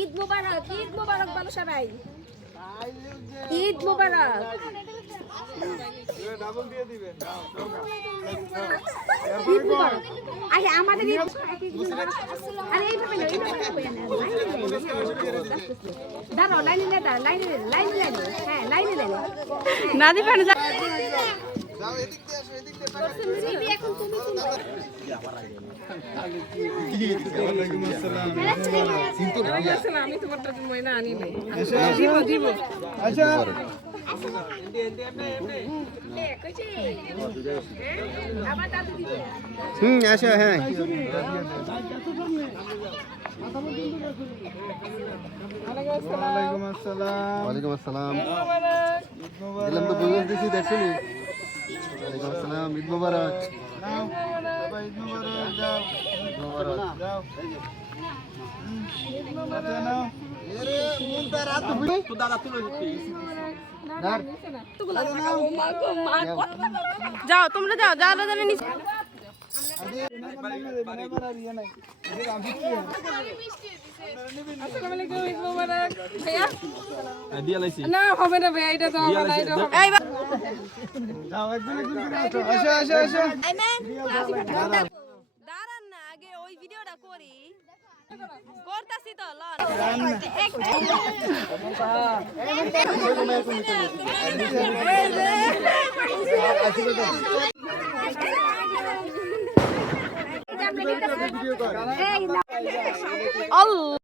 ঈদ মোবারক বলো সবাই। ঈদ মোবারক। ঈদ মোবারক। আরে আমাদের আরে এইভাবে না, দাঁড়াও, লাইনে হ্যাঁ লাইনে না দিবে না। যাও এদিক দিয়ে আসো, এদিক দিয়ে এখন তুমি ওয়ালাইকুম আসসালাম। আমি তোমারটা ময়না আনি নাই। দিব আচ্ছা আচ্ছা হ্যাঁ ওয়ালাইকুম আসসালাম। দিলাম তো বুঝে দিছি, দেখছো নি? ওয়ালাইকুম আসসালাম, ঈদ মোবারক। ঈদ মোবারক। যাও ঈদ মোবারক। যাও ঈদ মোবারক। এরে মুনটা রাত তো দাদা তুলে দিতে। যাও তোমরা যাও, যারা জানে নিচে। না হবে না ভাইয়া, এটা তো হবে না, এটা হবে। দাঁড়ান না, আগে ওই ভিডিওটা করি, করতাছি তো লন।